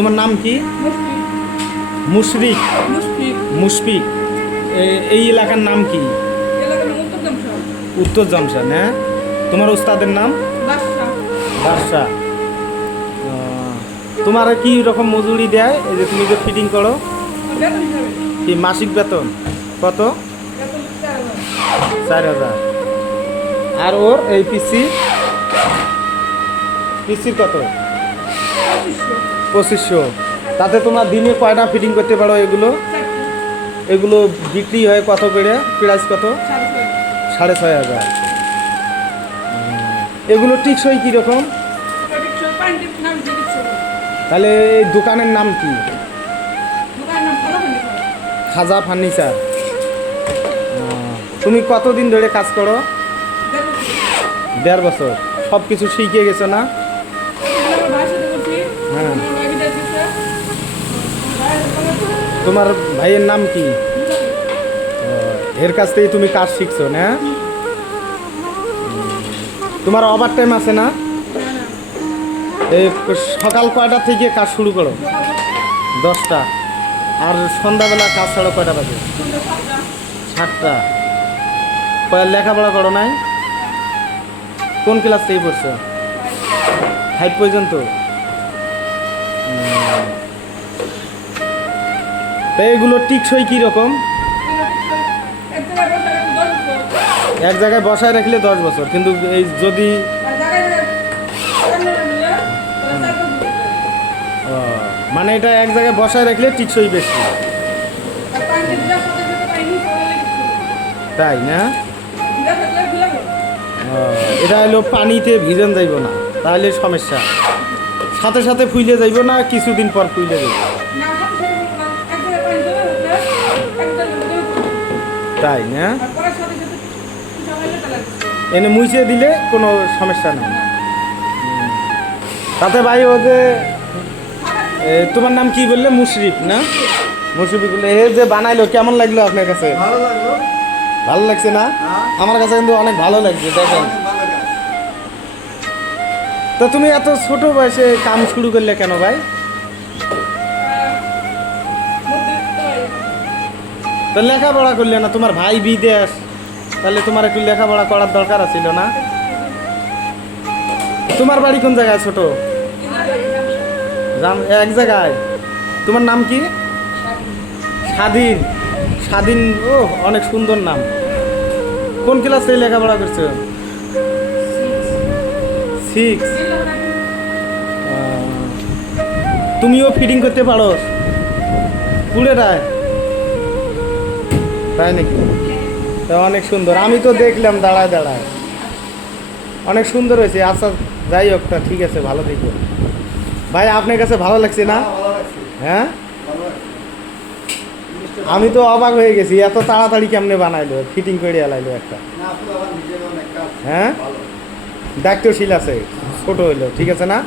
তোমার নাম কি? মুশরিক মুশফিক। এই এলাকার নাম কি? উত্তর জমশন হ্যাঁ তোমার উস্তাদের নাম? বাদশাহ। তোমার কি রকম মজুরি দেয়? এই যে তুমি যে ফিটিং করো? কি মাসিক বেতন? কত? চার হাজার। আর ওর এই পিসি? পিসির কত? পঁচিশশো তাতে তোমরা দিনে কয়টা ফিটিং করতে পারো এগুলো? এগুলো বিক্রি হয় কত করে? প্রাইস কত? সাড়ে ছয়। হাজার। এগুলো টিকসই কীরকম? তাহলে এই দোকানের নাম কি? খাজা ফার্নিচার। তুমি কতদিন ধরে কাজ করো? দেড় বছর। সব কিছু শিখে গেছো না? তোমার ভাইয়ের নাম কি? এর কাছ থেকে তুমি কাজ শিখছো, না? তোমার ওভার টাইম আছে না? এই সকাল কয়টা থেকে কাজ শুরু করো? দশটা। আর সন্ধ্যাবেলা কাজ ছাড়ো কয়টা বাজে? সাতটা। লেখাপড়া করো নাই? কোন ক্লাস থেকে পড়ছো? ফাইভ পর্যন্ত। এগুলো টিকসই কীরকম? এক জায়গায় বসায় রাখলে দশ বছর, কিন্তু এই যদি মানে এটা এক জায়গায় বসায় রাখলে টিকসই বেশি। তাই না? এটা হলো পানিতে ভিজান যাইব না, তাহলে সমস্যা। সাথে সাথে ফুইলে যাইব না, কিছুদিন পর ফুইলে যাইব। তাই না? এনে মুছে দিলে কোনো সমস্যা নেই। তাতে ভাই ও যে তোমার নাম কি বললে? মুশরিফ না? মুশরিফ বললে এ যে বানাইলো কেমন লাগল আপনার কাছে? ভালো লাগছে না? হ্যাঁ। আমার কাছে কিন্তু অনেক ভালো লাগছে দেখেন। তো তুমি এত ছোট বয়সে কাম শুরু করলে কেন ভাই? তো লেখাপড়া করলে না, তোমার ভাই বিদেশ, তাহলে তোমার একটু লেখাপড়া করার দরকার ছিল না? তোমার বাড়ি কোন জায়গায় ছোট? এক জায়গায়? তোমার নাম কি? স্বাধীন। স্বাধীন, ও, অনেক সুন্দর নাম। কোন ক্লাস লেখাপড়া করছ? সিক্স তুমিও ফিটিং করতে পারো। পুরেটায় তাই নাকি? তা অনেক সুন্দর। আমি তো দেখলাম দাঁড়ায় দাঁড়ায়। অনেক সুন্দর হয়েছে। আচ্ছা যাই হোক তা ঠিক আছে ভালো দেখো। ভাই আপনার কাছে ভালো লাগছে না? হ্যাঁ, হ্যাঁ? আমি তো অবাক হয়ে গেছি এত তাড়াতাড়ি কেমনে বানাইলো? ফিটিং করে এলাইলো একটা। হ্যাঁ? ভালো। দায়িত্বশীল আছে ছোট হইল ঠিক আছে না?